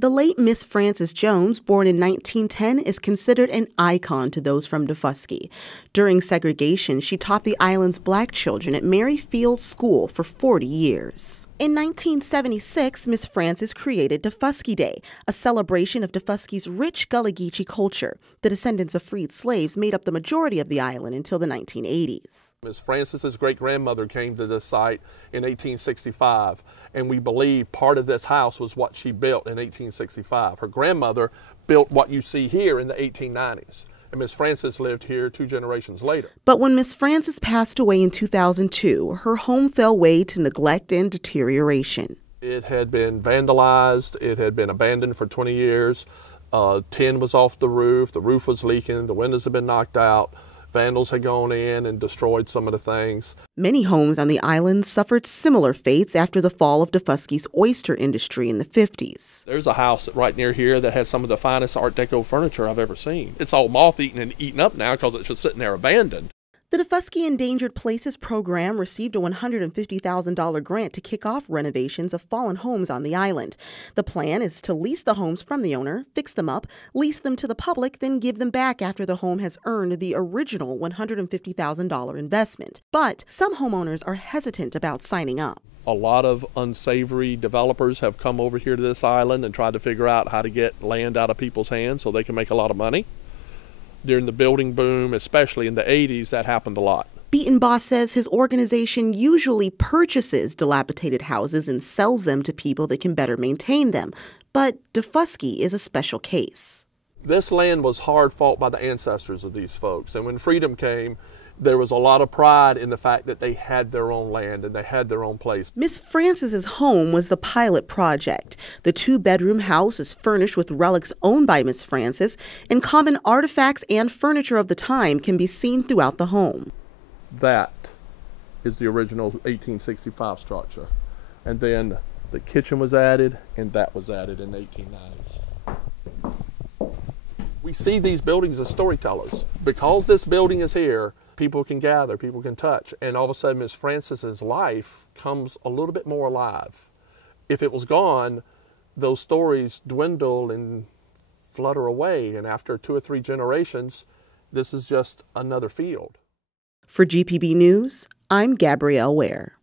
The late Miss Frances Jones, born in 1910, is considered an icon to those from Daufuskie. During segregation, she taught the island's black children at Mary Field School for 40 years. In 1976, Miss Frances created Daufuskie Day, a celebration of Daufuskie's rich Gullah Geeche culture. The descendants of freed slaves made up the majority of the island until the 1980s. Miss Frances's great-grandmother came to this site in 1865, and we believe part of this house was what she built in 1865. Her grandmother built what you see here in the 1890s, and Miss Frances lived here 2 generations later. But when Miss Frances passed away in 2002, her home fell way to neglect and deterioration. It had been vandalized, it had been abandoned for 20 years, tin was off the roof was leaking, the windows had been knocked out. Vandals had gone in and destroyed some of the things. Many homes on the island suffered similar fates after the fall of Daufuskie's oyster industry in the 50s. There's a house right near here that has some of the finest Art Deco furniture I've ever seen. It's all moth-eaten and eaten up now because it's just sitting there abandoned. The Daufuskie Endangered Places program received a $150,000 grant to kick off renovations of fallen homes on the island. The plan is to lease the homes from the owner, fix them up, lease them to the public, then give them back after the home has earned the original $150,000 investment. But some homeowners are hesitant about signing up. A lot of unsavory developers have come over here to this island and tried to figure out how to get land out of people's hands so they can make a lot of money. During the building boom, especially in the 80s, that happened a lot. Beaton Boss says his organization usually purchases dilapidated houses and sells them to people that can better maintain them. But Daufuskie is a special case. This land was hard fought by the ancestors of these folks, and when freedom came, there was a lot of pride in the fact that they had their own land and they had their own place. Miss Frances's home was the pilot project. The 2-bedroom house is furnished with relics owned by Miss Frances, and common artifacts and furniture of the time can be seen throughout the home. That is the original 1865 structure. And then the kitchen was added, and that was added in the 1890s. We see these buildings as storytellers. Because this building is here, people can gather, people can touch, and all of a sudden Miss Frances's life comes a little bit more alive. If it was gone, those stories dwindle and flutter away, and after 2 or 3 generations, this is just another field. For GPB News, I'm Gabrielle Ware.